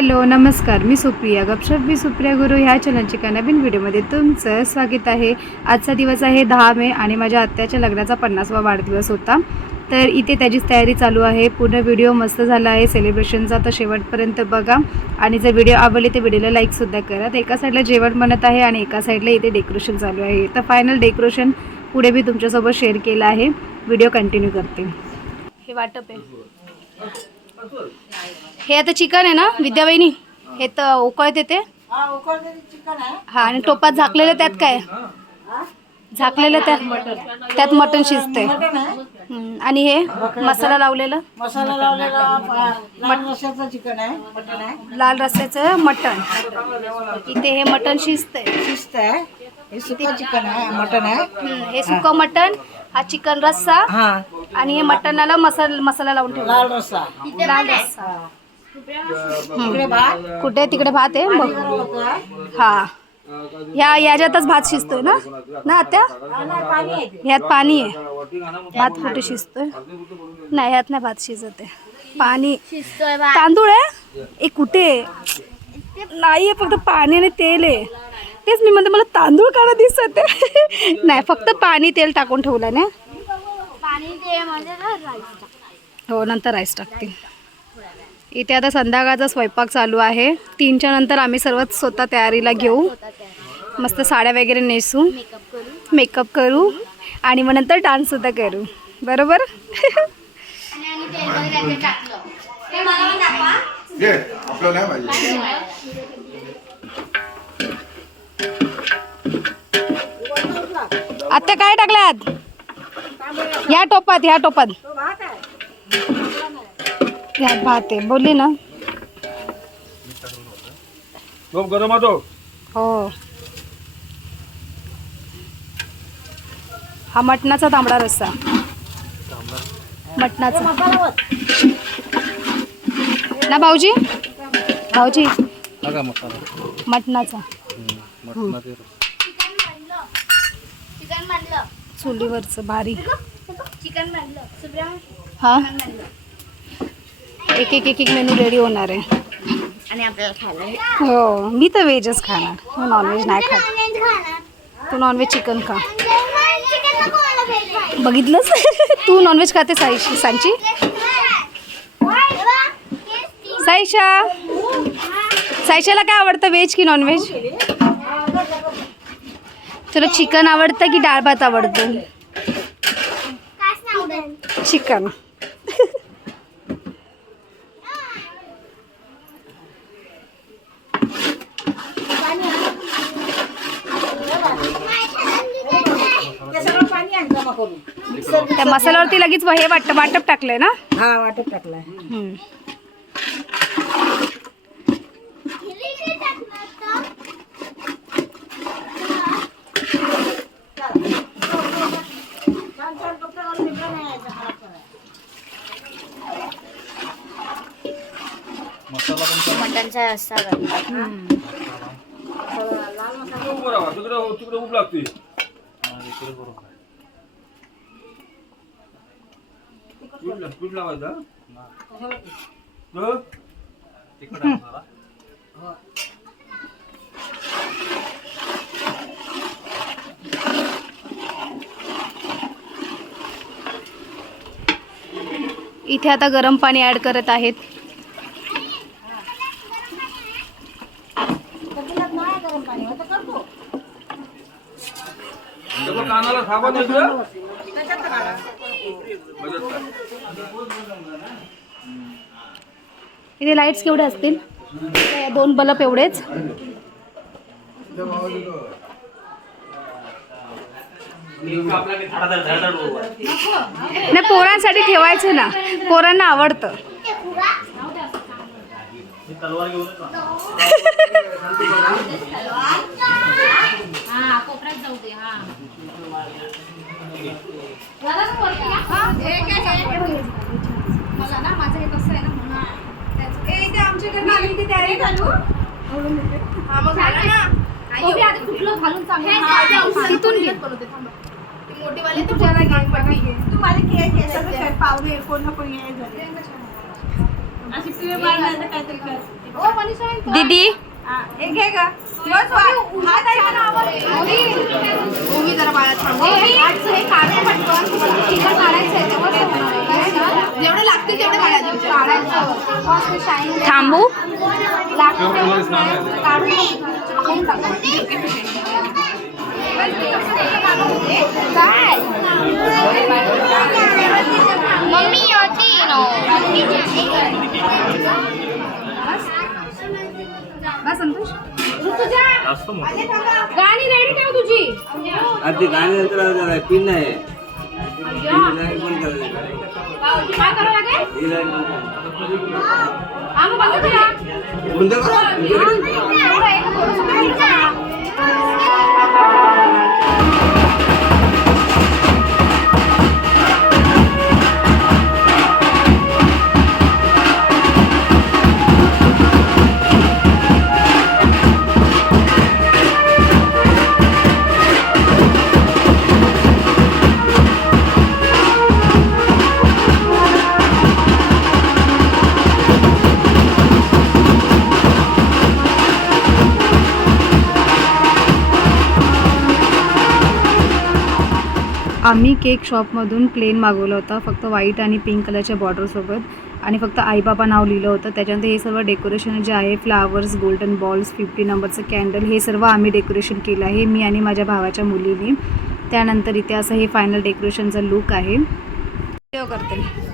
Hello नमस्कार, मी सुप्रिया गपशप मी सुप्रिया गुरु ह्या चॅनलच्या एका नवीन व्हिडिओमध्ये तुमचं स्वागत आहे। आजचा दिवस आहे 10 मे आणि माझ्या आत्याच्या लग्नाचा 50वा वाढदिवस होता। तर इथे त्याचीच तयारी चालू आहे। पूर्ण व्हिडिओ मस्त झाला आहे सेलिब्रेशनचा, तर शेवटपर्यंत बघा आणि जर व्हिडिओ आवडली तर व्हिडिओला लाईकसुद्धा करा। तर एका साईडला जेवण बनत आहे आणि एका साईडला इथे डेकोरेशन चालू आहे। तर फायनल डेकोरेशन पुढे मी तुमच्यासोबत शेअर केलं आहे, व्हिडिओ कंटिन्यू करते। हे वाटप आहे, हे आता चिकन आहे ना विद्याबाईनी, हे तर उकळत येते हा, आणि टोपात झाकलेलं त्यात काय झाकलेलं त्यात मटण शिजते। आणि हे मसाला लावलेलं लाल रस्स्याचं मटण, इथे हे मटण शिजतंय हे सुकं चिकन आहे, मटन आहे। हे सुकं मटण, हा चिकन रस्सा आणि हे मटणाला मसाला लावून ठेवला लाल रस्सा। कुठे तिकडे भात आहे बघ। हा, याच्यातच भात शिजतोय ना आत्या, ह्यात पाणी आहे, भात कुठे शिजतोय? नाही, ह्यात नाही भात शिजत आहे, पाणी तांदूळ आहे। एक कुठे नाही आहे, फक्त पाणी आणि तेल आहे। तेच मी म्हणते मला तांदूळ काढा दिसत आहे नाही, फक्त पाणी तेल टाकून ठेवलं ना। हो, नंतर राईस टाकते। इथे आता संध्याकाळचा स्वयंपाक चालू आहे। 3च्या नंतर आम्ही सर्वच स्वतः तयारीला घेऊ, मस्त साड्या वगैरे नेसू, मेकअप करू आणि मग नंतर डान्ससुद्धा करू, बरोबर? आत्ता काय टाकल्यात ह्या टोपात? ह्यात भात आहे, बोलली ना। गरम होतो हो, हा मटणाचा तांबडा रस्सा, मटणाचा ना भाऊजी, मटणाचा चुलीवरचं भारी हा। एक मेनू रेडी होणार आहे आणि आपल्याला खायला। हो, मी तर व्हेजच खाणार, मी नॉनव्हेज नाही खात। तू नॉनव्हेज चिकन खा, बघितलंस तू नॉनव्हेज खाते सांची। सायशाला काय आवडतं, व्हेज की नॉनव्हेज? तुला चिकन आवडतं की डाळ भात आवडतं? चिकन। त्या मसाल्यावरती लगेच हे वाटप टाकलंय ना? हा, वाटप टाकलाय। मटनचा रस्सा इथे आता गरम पाणी ऍड करत आहेत। इथे लाईट्स केवढे असतील? 2 बल्ब एवढेच। नाही, पोरांसाठी ठेवायचं ना, पोरांना आवडतं। मला ना माझं हे कसं आहे ना, आमच्याकडनं आम्ही ती तयारी घालू, मग झालं ना कुठलं घालून तिथून घे मोठीवाले तुझ्याला घे, तू माझे पावडे कोण ना कोणी अशी काहीतरी कर। दीदी जेवढं लागते तेवढं थांबू मम्मी होती नो बस संतोष गाणी रेडी ठेव तुझी आधी गाणी नंतर पिन आहे काय करावं लागेल आम्ही बंद आम्ही केक शॉपमधून प्लेन मागवलं होतं फक्त व्हाईट आणि पिंक कलरच्या बॉर्डरसोबत आणि फक्त आईबाबा नाव लिहिलं होतं. त्याच्यानंतर हे सर्व डेकोरेशन जे आहे फ्लावर्स गोल्डन बॉल्स 50 नंबरचं कॅन्डल हे सर्व आम्ही डेकोरेशन केलं आहे मी आणि माझ्या भावाच्या मुलीने. त्यानंतर इथे असं हे फायनल डेकोरेशनचा लुक आहे. व्हिडिओ करते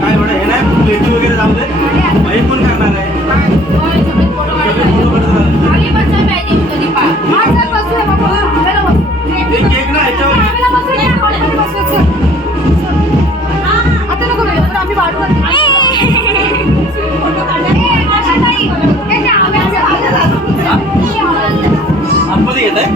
काय एवढं हे नाही प्लेटी वगैरे जाऊ दे हे कोण करणार आहे केक ना ह्याच्यावर आतमध्ये येत आहे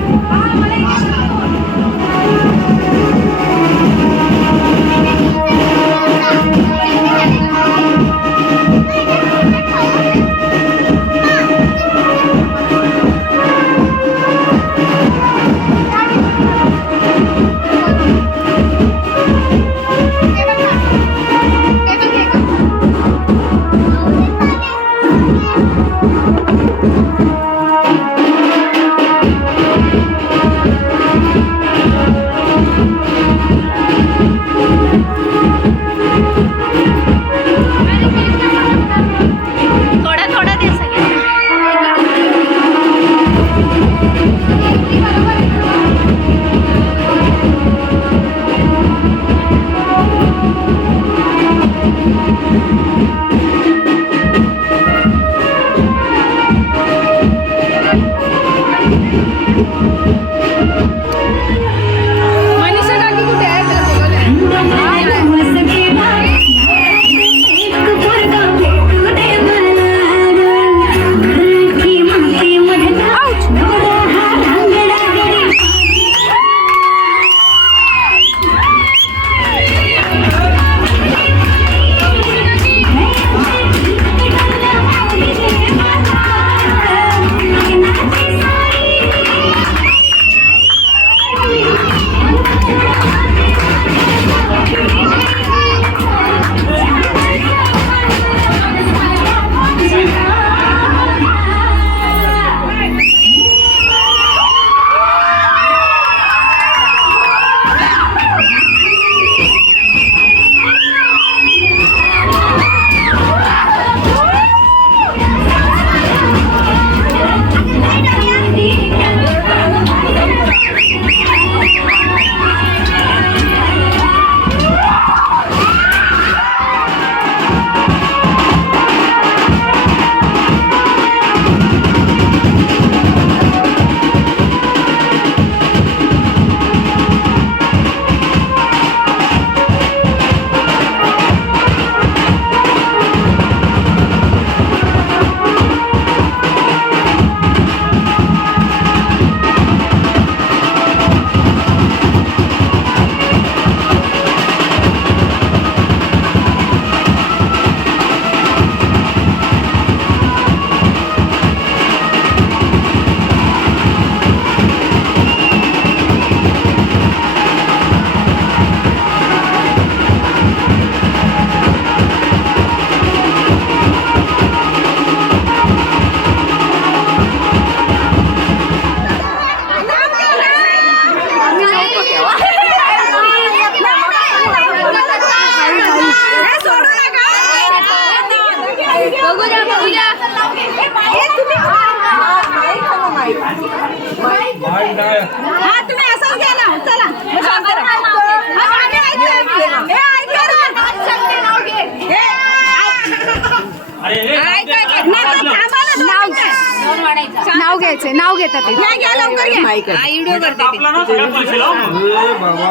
काढायचा. नाव घ्यायचंय, नाव घेतात ते. घ्या लवकर घ्या. व्हिडिओ करते ते. अरे बाबा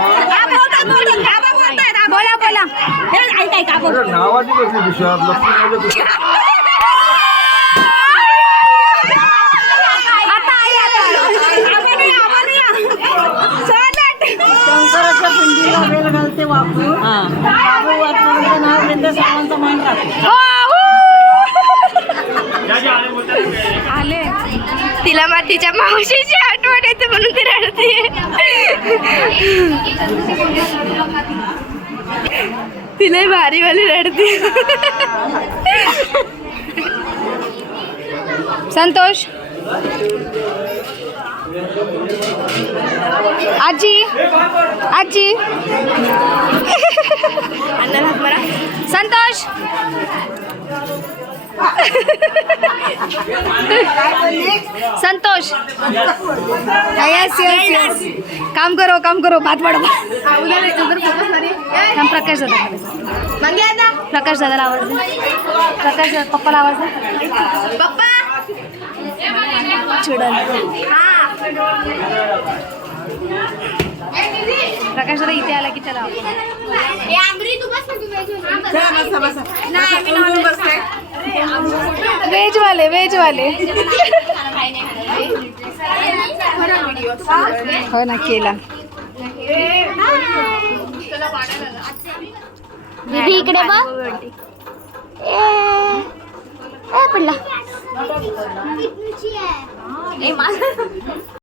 बोला बोला. ऐका अरे नावाची कसली विषयात लक्ष्मी आता आई शंकराच्या पिंडीला बेल घालते वापरू बाबू वापरूचं नाव घेते सर्वांचा मान राखते. आले. तिला तिच्या मावशीची आठवण येते म्हणून ती रडते. तिला भारी वाली रडते. संतोष. आजी आजी. Santosh. Santosh. Yes yes yes. काम करो भात वाढवा. प्रकाश दादा, प्रकाश दादाला आवाज दे. प्रकाश पप्पाला आवाज दे. पप्पा चिडल. प्रकाश दादा इथे आला की त्याला व्हेज वाले हो ना केला. दीदी इकडे बघ. पडला.